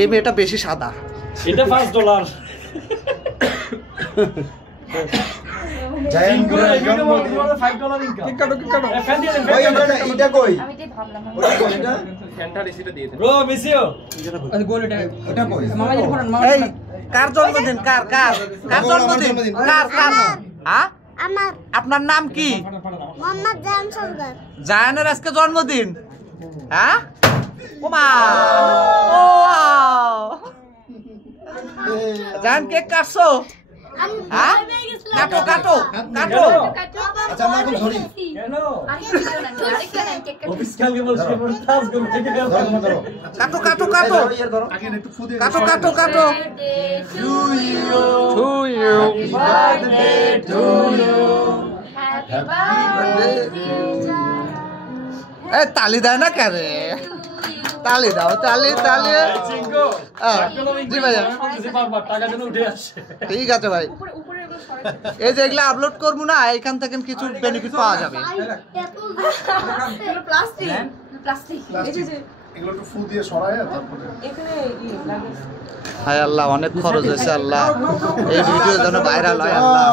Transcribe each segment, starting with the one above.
এই মেয়েটা বেশি সাদা। এটা $5 কার জন্মদিন? কার কার কার জন্মদিন? কার কার? আপনার নাম কি? মোহাম্মদ জায়ান সরকার। জায়ানের আজকে জন্মদিন। হ্যাঁ, ওমা জায়ান কেক কাটছো? হ্যাঁ, কাটো কাটো কাটো। আচ্ছা আমরা এখন ধরি। কাটো কাটো কাটো কাটো কাটো কাটো। তালি দেয় না কেন? তালি দাও, তালি তালি। জি ভাইয়া, ঠিক আছে ভাই। এই যে এগুলা আপলোড করবো না, এখান থেকে কিছু বেনিফিট পাওয়া যাবে। হায় আল্লাহ, অনেক খরচ হয়েছে আল্লাহ, এই ভিডিও যেন ভাইরাল হয় আল্লাহ।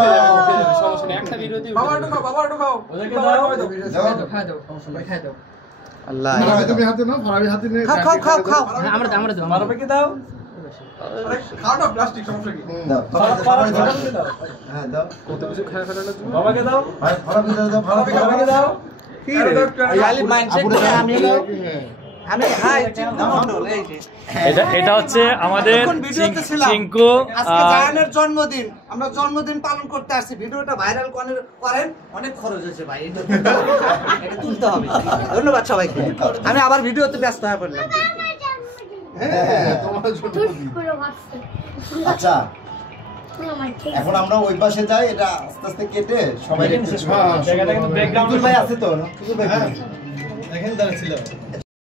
আল্লাহ তুমি হাতে নাও, ফারাবি হাতে নিয়ে খাও খাও খাও খাও। আমরা মারবে কি দাও? আরে খাও না, প্লাস্টিক সমস্যা কি? দাও হ্যাঁ দাও। কত কিছু খায় ফেলানো তুমি বাবাকে দাও। ভাই ফারাবি দাও, ফারাবি বাবাকে দাও। কি রে খালি মাইন্ডসেট করে আমি দাও। আমি হাই চিন্তা মন্ডল। এই যে এটা হচ্ছে আমাদের চিঙ্কু। আজকে জায়ানের জন্মদিন, আমরা জন্মদিন পালন করতে আসছি। ভিডিওটা ভাইরাল করেন, অনেক খরচ হয়েছে ভাই, এটা তুলতে হবে। ধন্যবাদ সবাইকে। আমি আবার ভিডিওতে ব্যস্ত হয়ে পড়লাম। হ্যাঁ তোমার জন্য। আচ্ছা এখন আমরা ওই পাশে যাই, এটা আস্তে আস্তে কেটে সবাই জায়গাটা কিন্তু ব্যাকগ্রাউন্ড ভাই আছে তো? ভাই দেখেন দাঁড়া ছিল।